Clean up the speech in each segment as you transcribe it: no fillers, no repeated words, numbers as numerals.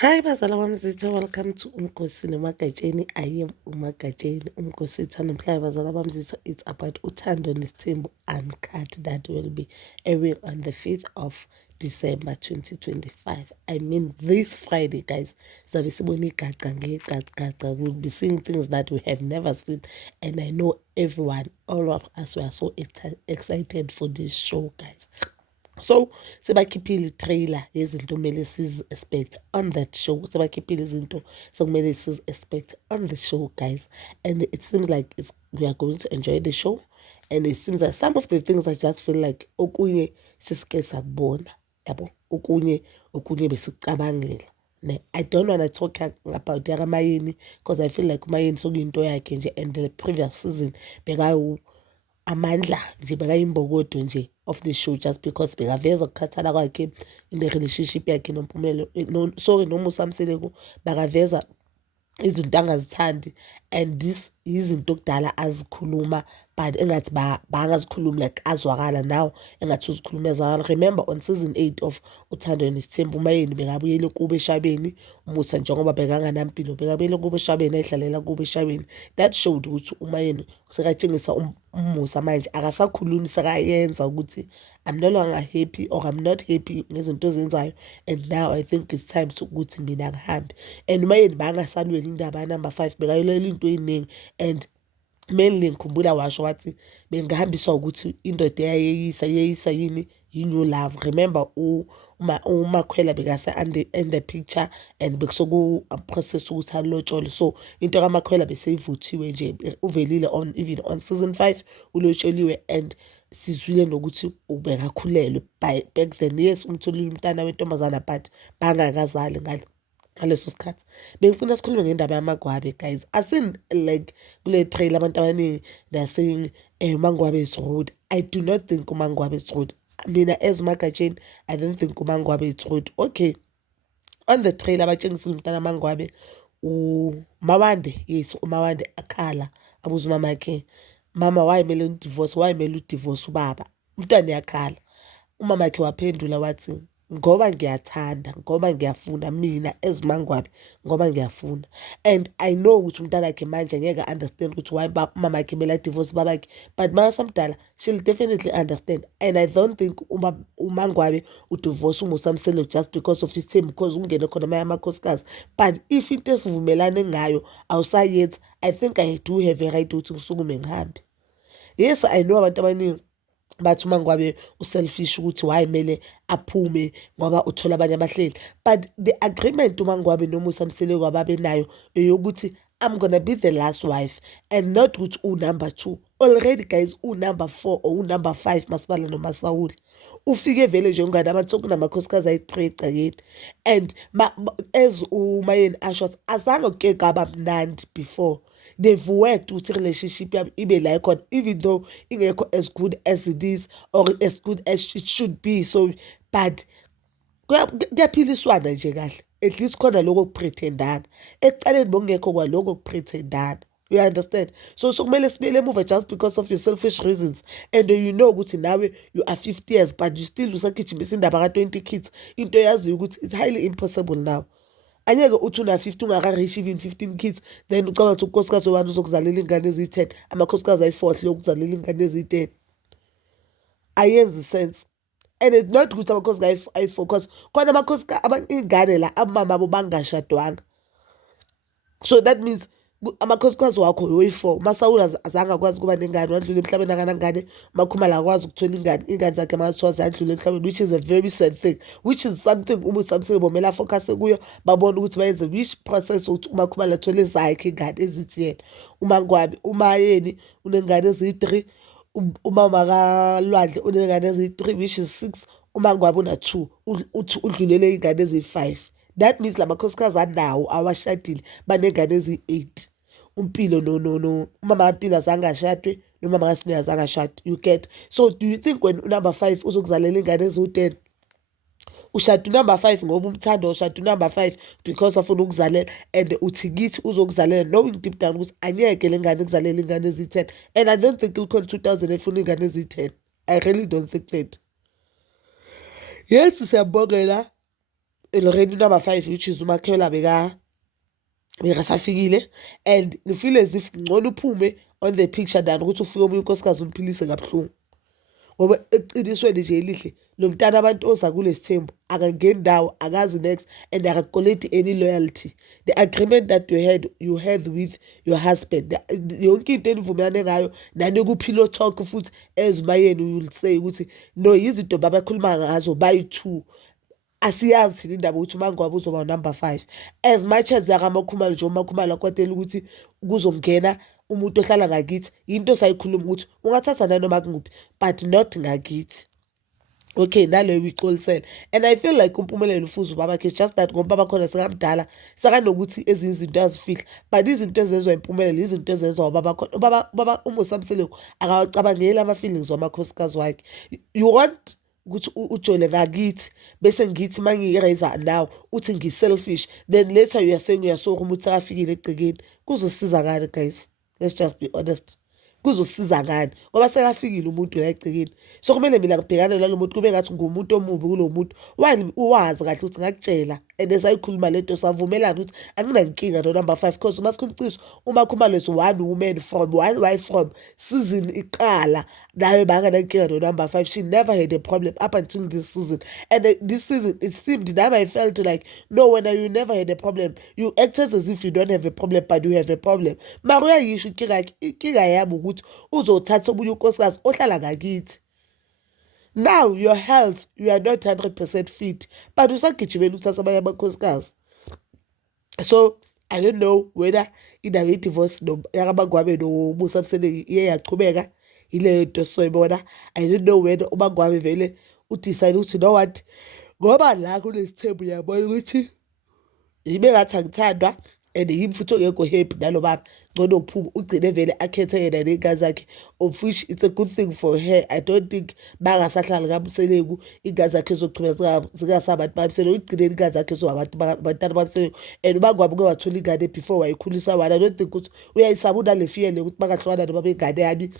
Hi bazala bamzitho, welcome to Umkosi Nomagatsheni. I am uMagatsheni Umkositho. Namhlanje bazala bamzitho, it's about Uthando Nesithembu Uncut that will be airing on the 5th of December 2025. I mean this Friday, guys. We'll be seeing things that we have never seen, and I know everyone, all of us, were so excited for this show, guys. So sebakhiphile i-trailer yezinto kumele sizi-expect on that show. Sebakhiphile izinto sekumele sizi-expect on the show, guys. And it seems like we are going to enjoy the show. And it seems like some of the things I just feel like okunye sisike sakubona, yabo, okunye besikucabangela. I don't want to talk about Yaramayeni because I feel like uMayeni sokuyinto yakhe nje, and the previous season bekawu amandla nje bekayimbokodo nje of the show, just because bekaveza ukukhathala kwakhe in the relationship yakhe noMusa Mseleko, bakaveza izinto angazithandi, and this izinto kudala azikhuluma but engathi bangazikhulumi like azwakala now, engathi uzikhuluma ezwakala. Remember on season 8 of Uthando Nesithembu, uMayeni bekabuyele kubo eshabeni, umusa njengoba bekanganampilo bekabuyele kubo eshabeni, ayidlalela kubo eshabeni. That showed ukuthi uMayeni sekatshengisa umusa manje akasakhulumi, sekayenza ukuthi I'm no longer happy or I'm not happy ngezinto ezenzayo, and now I think it's time ukuthi mina ngihambe. And uMayeni bangasalweli indaba ya-number 5, bekayolela into eyiningi, and mainly ngikhumbula washo wathi bengihambiswa ukuthi indoda eyayeyisa yini yi-new love. Remember uMakhwela bekase in the picture, and bekusoku-process ukuthi alotshole. So into kaMakhwela beseyivuthiwe nje, uvelile even on season 5 ulotsholiwe, and sizwile nokuthi ubekakhulelwe back then. Yes, umtholile umntana wentombazana but bangakazali ngaleso sikhathi. Bengifuna sikhulume ngendaba yamaGwabe, guys. Asin like kule trailer abantu abaningi they're saying uMaNgwabe is rude. I do not think uMaNgwabe is rude. Mina as uMagatsheni, I don't think uMaNgwabe is rude. Okay, on the trailer batshengisa umntana kaMaNgwabe uMawande. Yes, uMawande akhala abuza umamakhe, mama wayimele udivorce ubaba. Umntwana uyakhala. Umamakhe waphendula wathi ngoba ngiyathanda, ngoba ngiyafuna mina as uMaNgwabe, ngoba ngiyafuna. And I know ukuthi umntana wakhe manje ngeke understand ukuthi why umamakhe kumele divorce babakhe, but masamdala she'll definitely understand. And I don't think uMaNgwabe udivorce uMusa Mseleko just because of isithembu, because ungene khona amanye amakhosikazi. But if into esivumelane ngayo awusayenzi, I think I do have a right ukuthi ngisukume ngihambe. Yes, I know abantu abaningi bathi uMaNgwabe uselfish ukuthi wayimele aphume ngoba uthola abanye abahleli, but the agreement uMaNgwabe noMusa Mseleko ababenayo eyokuthi I'm gonna be the last wife, and not ukuthi number 2. Already, guys, number 4 or number 5 masibala noMaSawule ufike vele nje ungane amathoku kunamakhosikazi ayi-3 egcekeni. And as uMayeni asho azange kuke kwaba mnandi before. They've worked ukuthi i-relationship yabo ibe la ikhona, even though ingekho as good as it is or as good as it should be. So but kuyaphiliswana nje kahle, at least khona lokho okuprethendana ekuqaleni bokungekho kwalokho okuprethendana. You understand? So kumele sibuyele emuva just because of your selfish reasons, and you know ukuthi nawe you are 50 years but you still usagijimisa indaba ka-20 kids. Into yaziyo ukuthi it's highly impossible now. Anyeke uthi una-50 ungaka-reach even 15 kids, then ucabanga ukuthi unkosikazi wobani uzokuzalela iy'ngane eziyi-10, amakhosikazi ayi-4 lokuzalela iy'ngane eziyi-10. Ayenzi sense. And it's not ukuthi amakhosikazi ayi-4 because khona iy'ngane la abomama abo bangashadwanga. So that means amakhosikazi wakho oyi-4. uMaSawule azange akwazi ukuba nengane, wadlula emhlabeni akanangane. uMakhumalo akwazi ukuthola iy'ngane zakhe makathiwa ziyadlula emhlabeni, which is a very sad thing, which is something uMusa Mseleko bomele afocus-e kuyo, babone ukuthi bayenze which process ukuthi uMakhumalo athole ezakhe iy'ngane ezithi yena. uMayeni uney'ngane eziyi-3, umama kaLwandle uney'ngane eziyi-3, which is 6. uMaNgwabe una-2, uthi udlulele iy'ngane eziyi-5. That means la makhosikazi anawo awashadile baney'ngane eziyi-8. uMpilo umama kaMpilo azange ashadwe, nomama kaSineya azange ashade. You get? So do you think when number 5 uzokuzalela iy'ngane eziwu-10, ushada number 5 ngoba umthanda, ushada number 5 because afuna ukuzalela, and uthi kithi uzokuzalela knowing deep down ukuthi anyeke le ngane ukuzalela iy'ngane eziyi-10? And I don't think ikhona 2000 efuna iy'ngane eziyi-10. I really don't think that. Yes, siyabongela already number 5, which is uMakhela bekasafikile, and ngifeel as if ngcono uphume on the picture than ukuthi ufike omunye unkosikazi umphilise kabuhlungu. Ngoba eqinisweni nje elihle lo mntana abantu oza kulesithembu akangeni ndawo, akazi next, and akakoleti any loyalty. The agreement that you had with your husband, yonke into enivumelane ngayo nani ku-pillow talk futhi as umayeni you'll say ukuthi no, izinto babakhuluma ngazo bayi-2. Asiyazi thina indaba ukuthi uMangwabi uzoba number 5. As much as akaMakhumalo nje uMakhumalo akwatela ukuthi kuzongena umuntu ohlala ngakithi, into sayikhuluma ukuthi ungathatha nanoma kunguphi but not ngakithi. Okay, naleyo uyixolisele. And I feel like uMpumelelo ufuza ubabakhe, just that ngoba baba khona sekamdala sakanokuthi ezinye izinto azifihla, but izinto ezenzwa impumelelo izinto ezenzwa ubaba khona. Ubaba uMosamseleko akawacabangeli ama-feelings wamakhosikazi wakhe. You want ukuthi ujole ngakithi bese ngithi mangi-eraser now uthi ngi-selfish, then later you are saying uyasoka umuntu sekafikile egcekeni. Kuzosiza ngani guys? Let's just be honest. Kuzosiza ngani ngoba sekafikile umuntu la egcekeni? So kumele mina ngibhekane nalo muntu kube ngathi ngumuntu omubi kulo muntu. Wazi kahle ukuthi ngakutshela and esayikhuluma lento savumelana ukuthi anginankinga no number 5 because umasikumciso uMakhumalo is one woman from one wife from season iqala nayo banganankinga no number 5. She never had a problem up until this season, and this season it seemed now I felt like no, when you never had a problem you acted as if you don't have a problem but you have a problem. Mara uyayisho inkinga yami ukuthi uzothatha omunye unkosikazi ohlala ngakithi. Now your health, you are not 100% fit, but usagijimela uthatha abanye amakhosikazi. So I don't know whether indaba ye-divorce yakaMangwabi noMosamseleki iye yachubeka ile nto soyibona. I don't know whether uMangwabi vele udecide ukuthi no what, ngoba la kunesithembu yabona ukuthi yibe ngathi angithandwa and yimi futhi ongekho happy nalo baba ngcono ukuphuma ugcine vele akhethe yena ney'ngane zakhe, of which it's a good thing for her. I don't think bangasahlali kaMseleku iy'ngane zakhe zokuqhubeka zingasabantu baMseleku, ekugcineni iy'ngane zakhe bantwana baMseleku. And uMangwabi uke wathola ingane before wayikhulisa wona. I don't think ukuthi uyayisaba unale fear le ukuthi bangahlukana noma bengane yami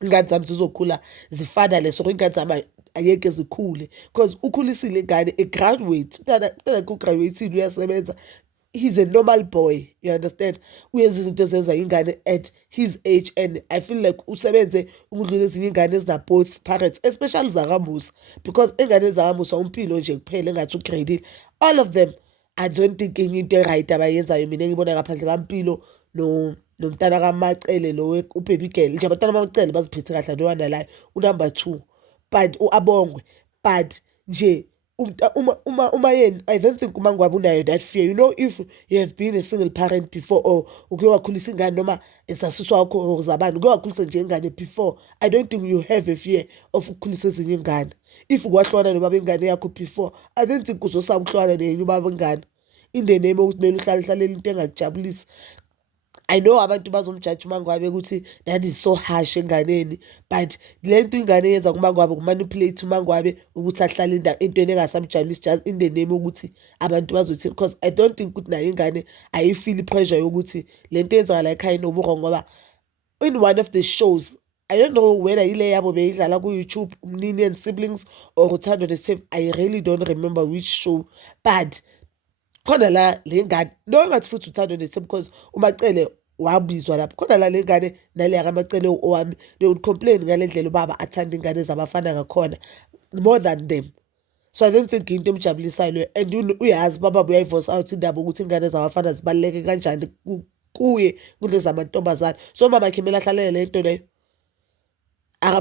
ingane zami zizokhula zifana leso ingane zami ayeke zikhule because ukhulisile ingane graduate umntana ku-graduate-ile uyasebenza. He's a normal boy, you understand? Uyenza izinto ezenza ingane at his age, and I feel like usebenze ukudlula ezinye ingane ezina both parents, especially zakaMusa, because ingane zakaMusa uMpilo nje kuphela engathi ugradile. All of them, I don't think enye into right abayenzayo mina engibona ngaphandle kaMpilo nomntana kaMacele lo ubaby girl nje. Abantwana baMacele baziphethe kahle nowana la unumber 2 but uAbongwe, but nje umayeni I don't think uMangwabi unayo that fear. You know, if you have been a single parent before or uke wakhulisa ingane noma esasuswa wakho or zabani uke wakhulisa nje ingane before, I don't think you have a fear of ukukhulisa ezinye ingane. If ukwahlwana nobaba ingane yakho before, I don't think uzosaba ukuhlwana nobaba ingane in the name ukuthi kumele uhlale into engakujabulisi. I know abantu bazomjudge uMangwabi ukuthi that is so harsh enganeni, but lento ingane yenza kuMangwabi kumanipulate uMangwabi ukuthi ahlale entweni engasamjabulisi just in the name ukuthi abantu bazothi, because I don't think ukuthi nayo ingane ayifeel pressure yokuthi lento yenzakala ekhaya inoburongo. Ngoba in one of the shows, I don't know whether ile yabo beyidlala ku-YouTube Umnini and Siblings or Uthando Nesithembu, I really don't remember which show, but khona la le ngane no ngathi futhi Uthando Nesithembu because uMacele wabizwa lapho. Khona la le ngane nale yakaMacele owami, they would complain ngale ndlela ubaba athanda ingane zabafana ngakhona more than them. So I don't think into emjabulisayo leyo, and uyazi baba uyayivoice out indaba ukuthi ingane zabafana zibaluleke kanjani kuye kulezi amantombazane. So mama Khimela hlalele lento leyo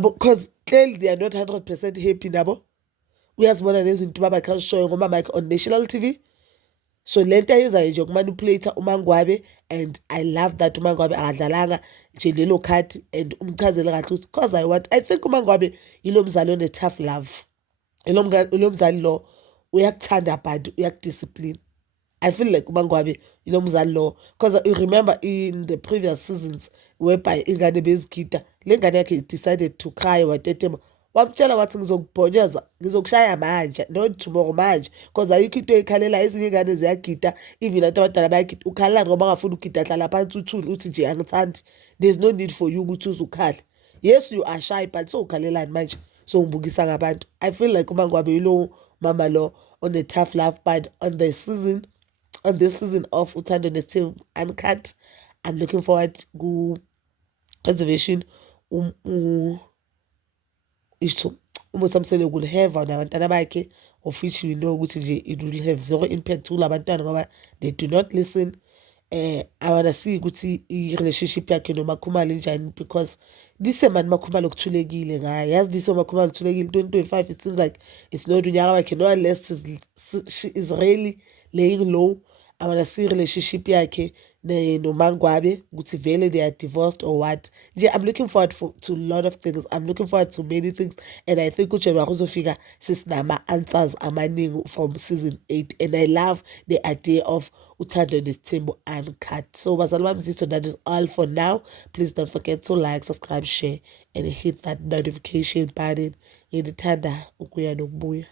because clearly they are not 100% happy nabo. Uyazibona nezinto baba khashoyo ngoba Mike on national TV. So lento ayenzayo nje ukumanipulate uMangwabi, and I love that uMangwabi akadlalanga nje lelo khadi and umchazele kahle ukuthi because I think uMangwabi yilo mzali one tough love. Lo mzali lo uyakuthanda but uyakudiscipline. I feel like uMangwabi yilo mzali lo, because you remember in the previous seasons whereby ingane bezigida le ngane yakhe decided to cry watetema, wamtshela wathi ngizokubhonyoza ngizokushaya manje not tomorrow manje, because ayikho into ekhalela. Ezinye ingane ziyagida even abantu abadala bayagida, ukhalani ngoba ungafuni ukugida hlala phansi uthule uthi nje angithandi. There's no need for you ukuthi uzukhala. Yes, you are shy but so ukhalelani manje so ngibukisa ngabantu. I feel like uMangwabi yilo mama lo on a tough love, but on this season of Uthando Nesithembu Uncut, I'm looking forward to conservation. Isho uMosamsele will have nabantwana bakhe, of which we know ukuthi nje it will have zero impact kula bantwana ngoba they do not listen. I wanna see ukuthi i-relationship yakhe noMakhumalo injani, because December noMakhumalo kuthulekile ngayo. Yazi December noMakhumalo kuthulekile 2025, it seems like it's not unyaka wakhe, no, unless she is really laying low. I wanna see relationship yakhe noMangwabe ukuthi vele they are divorced or what. Nje I'm looking forward to a lot of things. I'm looking forward to many things, and I think uJanuary uzofika sesinama answers amaningi from season 8, and I love the idea of Uthando Nesithembu Uncut. So bazali bami, that is all for now. Please don't forget to like, subscribe, share, and hit that notification button. Ngithanda ukuya nokubuya.